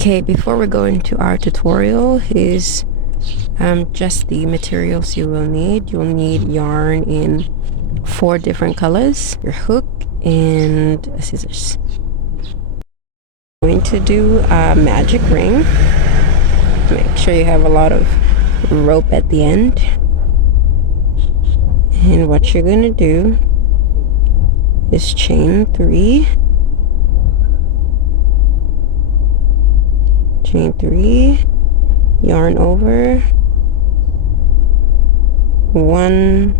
Okay, before we go into our tutorial, here's just the materials you will need. You'll need yarn in 4 different colors, your hook, and scissors. I'm going to do a magic ring. Make sure you have a lot of rope at the end. And what you're going to do is chain 3. Chain 3, yarn over, 1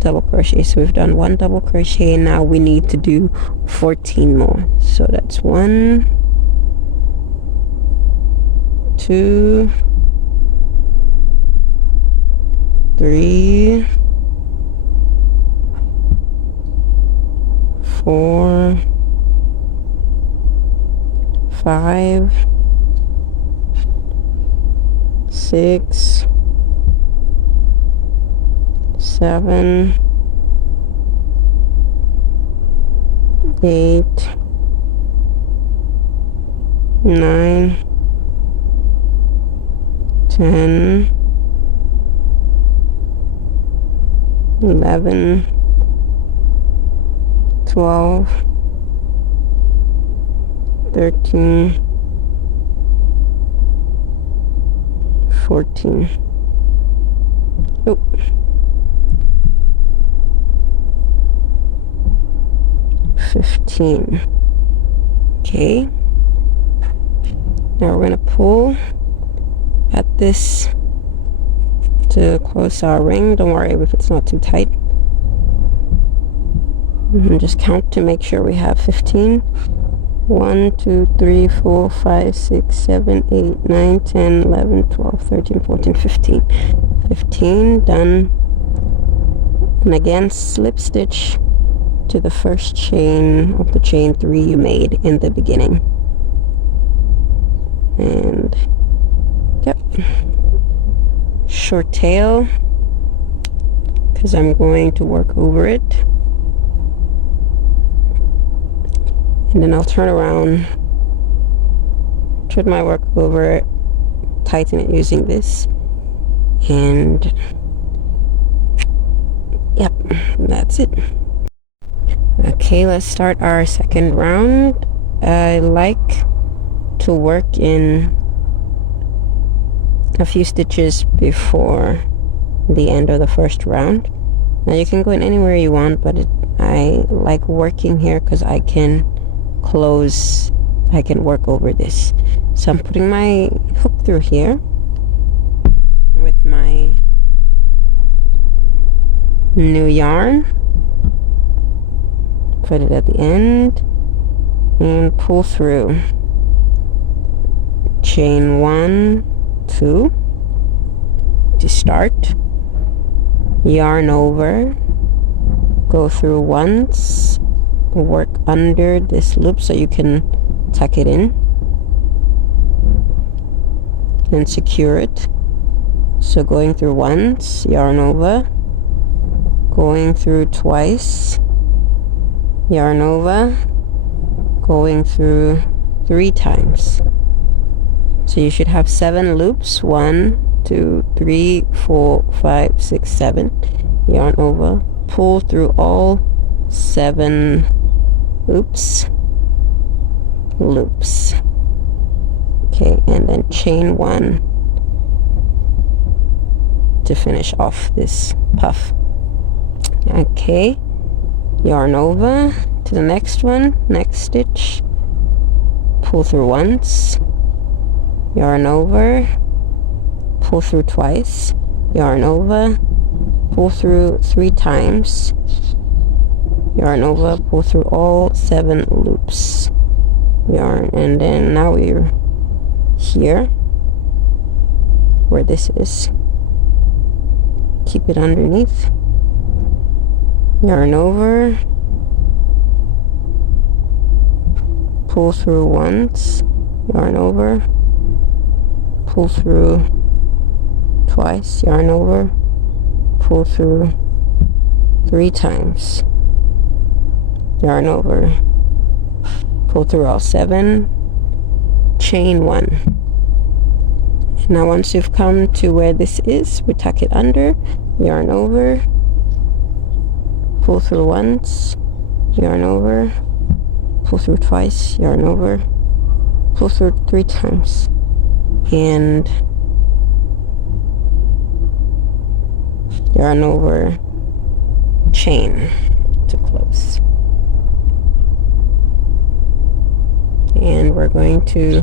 double crochet. So we've done 1 double crochet, and now we need to do 14 more. So that's 1, 2, 3, 4, 5, 6, 7, 8, 9, 10, 11, 12, 13, 14. Oh. 15. Okay. Now we're going to pull at this to close our ring. Don't worry if it's not too tight. And just count to make sure we have 15. 1, 2, 3, 4, 5, 6, 7, 8, 9, 10, 11, 12, 13, 14, 15. 15 done. And again, slip stitch to the first chain of the chain 3 you made in the beginning. And yep, short tail, because I'm going to work over it. And then I'll turn around, turn my work over, tighten it using this, and yep, that's it. Okay, let's start our second round. I like to work in a few stitches before the end of the first round. Now you can go in anywhere you want, but I like working here because I can work over this. So I'm putting my hook through here with my new yarn, put it at the end, and pull through. Chain 1, 2 to start, yarn over, go through once, work under this loop so you can tuck it in and secure it. So going through once, yarn over, going through twice, yarn over, going through 3 times. So you should have 7 loops. 1, 2, 3, 4, 5, 6, 7. Yarn over, pull through all 7 loops. Okay, and then chain 1 to finish off this puff. Okay, yarn over to the next one, next stitch, pull through once, yarn over, pull through twice, yarn over, pull through 3 times, yarn over, pull through all 7 loops, yarn, and then now we're here where this is. Keep it underneath, yarn over, pull through once, yarn over, pull through twice, yarn over, pull through 3 times, yarn over, pull through all 7, chain 1. Now once you've come to where this is, we tuck it under, yarn over, pull through once, yarn over, pull through twice, yarn over, pull through 3 times, and yarn over, chain to close. And we're going to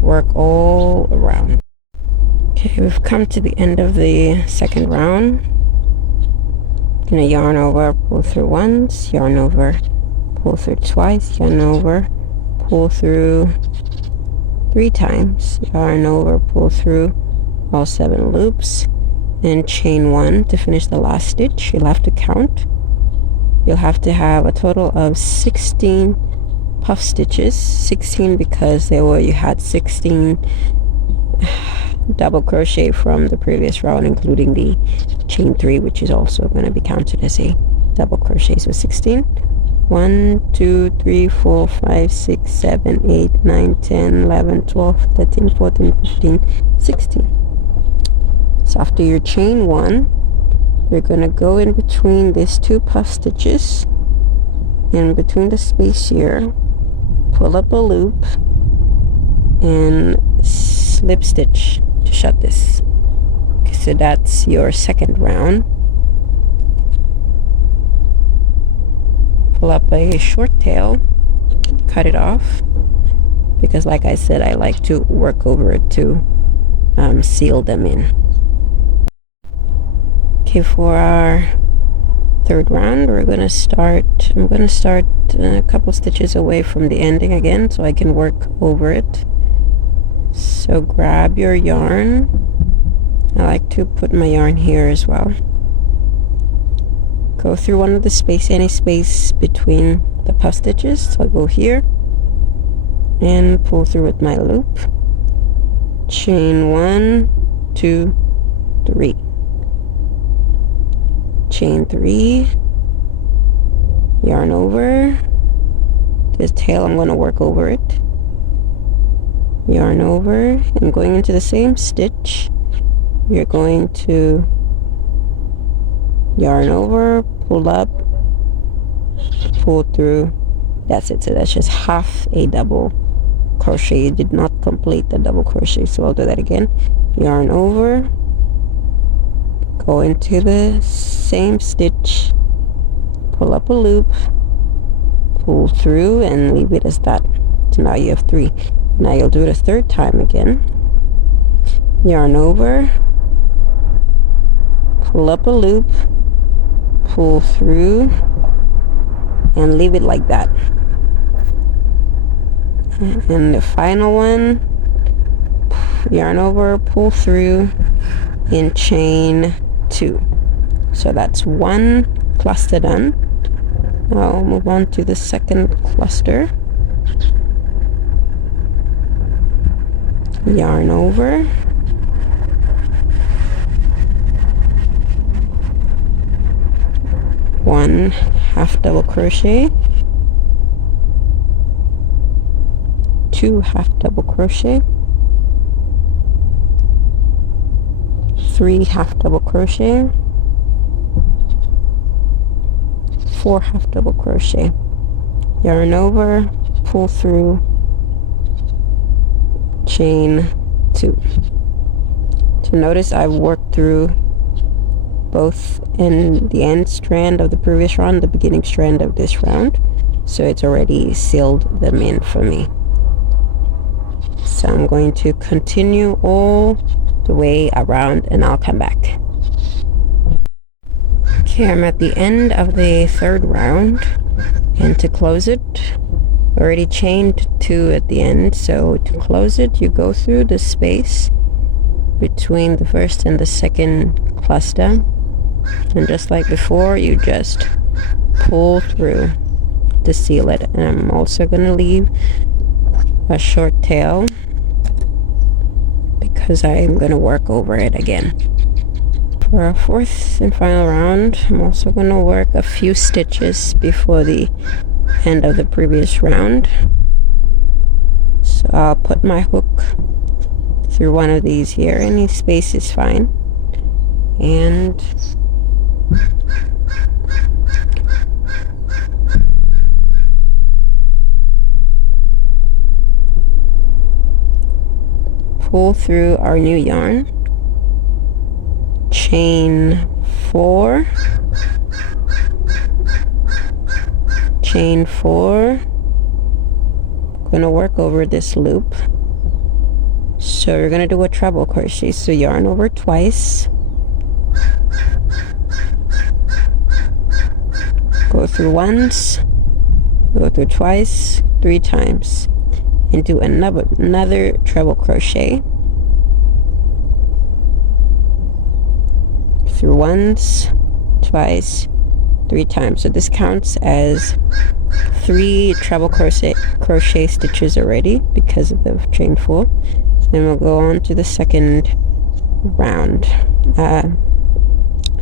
work all around. Okay, we've come to the end of the second round. Gonna yarn over, pull through once, yarn over, pull through twice, yarn over, pull through 3 times, yarn over, pull through all 7 loops, and chain 1 to finish the last stitch. You'll have to count. You'll have to have a total of 16 puff stitches. 16 because you had 16 double crochet from the previous round, including the chain 3, which is also going to be counted as a double crochet. So 16. 1 2 3 4 5 6 7 8 9 10 11 12 13 14 15 16. So after your chain 1, you're going to go in between these 2 puff stitches, in between the space here, pull up a loop and slip stitch to shut this. Okay, so that's your second round. Pull up a short tail, cut it off, because like I said, I like to work over it to seal them in. Okay, for our third round, I'm going to start a couple stitches away from the ending again so I can work over it. So grab your yarn. I like to put my yarn here as well. Go through one of the any space between the puff stitches. So I'll go here and pull through with my loop. Chain 1 2 3. Chain 3, yarn over. This tail, I'm going to work over it. Yarn over, and going into the same stitch, you're going to yarn over, pull up, pull through. That's it. So that's just half a double crochet. You did not complete the double crochet, so I'll do that again. Yarn over, go into the same stitch, pull up a loop, pull through, and leave it as that. So now you have 3. Now you'll do it a third time again. Yarn over, pull up a loop, pull through, and leave it like that. And the final one, yarn over, pull through, and chain 2. So that's 1 cluster done. I'll move on to the second cluster. Yarn over, one half double crochet, 2 half double crochet, 3 half double crochet, 4 half double crochet, yarn over, pull through, chain 2. So notice I've worked through both in the end strand of the previous round, the beginning strand of this round, so it's already sealed them in for me. So I'm going to continue all the way around and I'll come back. Okay, I'm at the end of the third round, and to close it, already chained 2 at the end, so to close it you go through the space between the first and the second cluster, and just like before you just pull through to seal it. And I'm also going to leave a short tail because I'm going to work over it again. For our fourth and final round, I'm also going to work a few stitches before the end of the previous round. So So I'll put my hook through one of these here. Any space is fine. And pull through our new yarn. Chain 4, chain 4. Gonna work over this loop. So you're gonna do a treble crochet. So yarn over twice, go through once, go through twice, 3 times, and do another treble crochet through once, twice, 3 times. So this counts as 3 treble crochet stitches already because of the chain 4. Then we'll go on to the second round.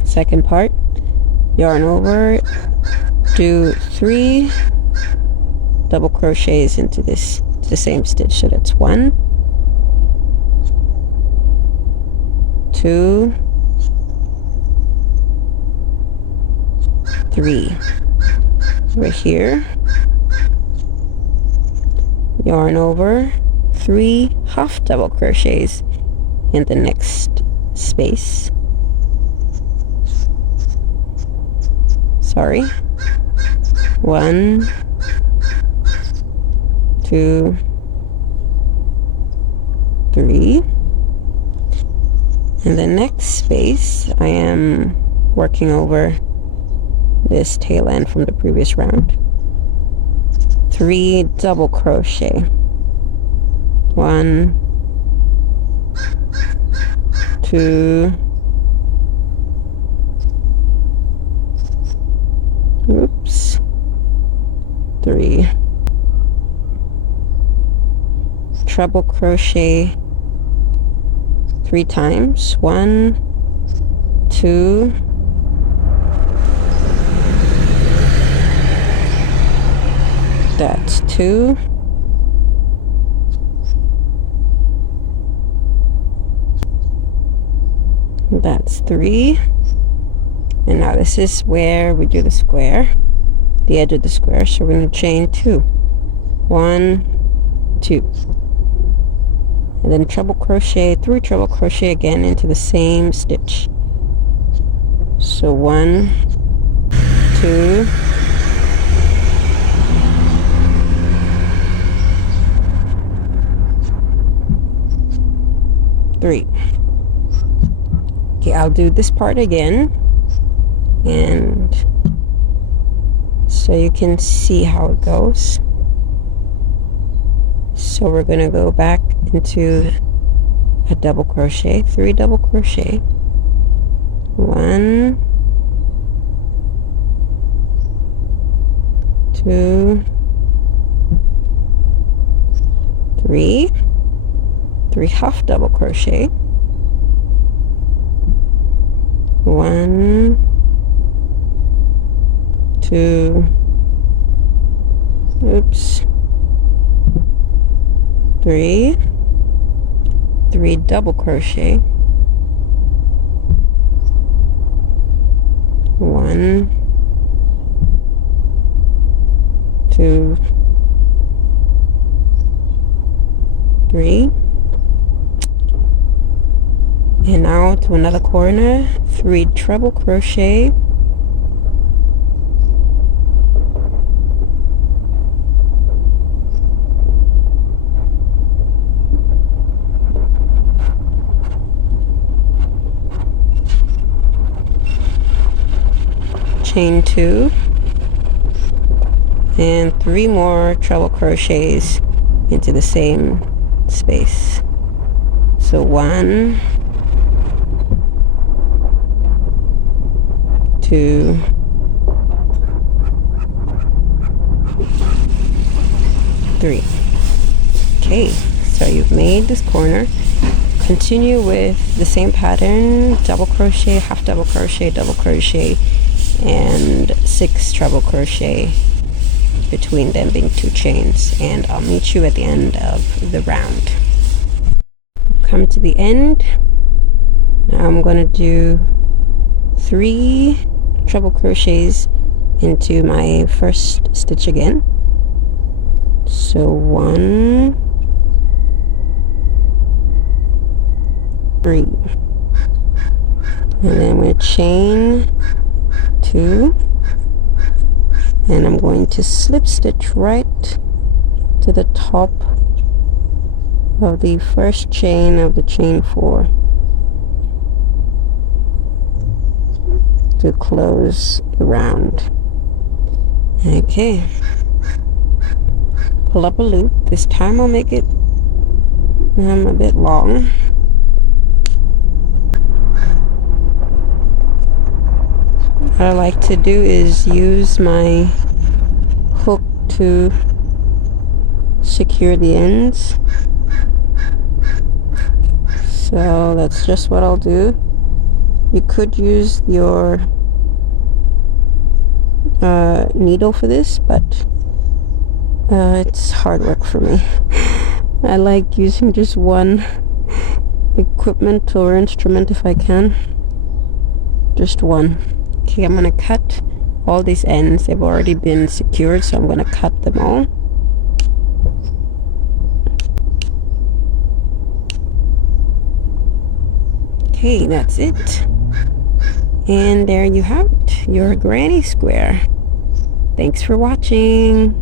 Second part, yarn over, do 3 double crochets into the same stitch. So that's 1, 2, 3. Right here, yarn over, 3 half double crochets in the next space. Sorry. 1, 2, 3. In the next space, I am working over this tail end from the previous round. 3 double crochet. 1, 2, oops, 3. Treble crochet 3 times. 1, 2, that's 2, that's 3, and now this is where we do the square, the edge of the square. So we're going to chain 2, 1, 2, and then treble crochet, 3 treble crochet again into the same stitch. So 1, 2, 3. Okay, I'll do this part again, and so you can see how it goes. So we're going to go back into a double crochet, 3 double crochet, 1, 2, 3, 3 half double crochet, 1, 2, oops, 3, 3 double crochet, 1, 2, 3, and now to another corner, 3 treble crochet, chain 2, and 3 more treble crochets into the same space. So 1, 2, 3. Okay, so you've made this corner. Continue with the same pattern, double crochet, half double crochet, double crochet, and 6 treble crochet between them being 2 chains, and I'll meet you at the end of the round. Come to the end. Now I'm going to do 3 treble crochets into my first stitch again. So 1, 3, and then I'm going to chain 2, and I'm going to slip stitch right to the top of the first chain of the chain 4 to close the round. Okay, pull up a loop. This time I'll make it a bit long. What I like to do is use my hook to secure the ends. So that's just what I'll do. You could use your needle for this, but it's hard work for me. I like using just one equipment or instrument if I can. Just one. Okay, I'm gonna cut all these ends. They've already been secured, so I'm gonna cut them all. Okay, that's it. And there you have it, your granny square. Thanks for watching.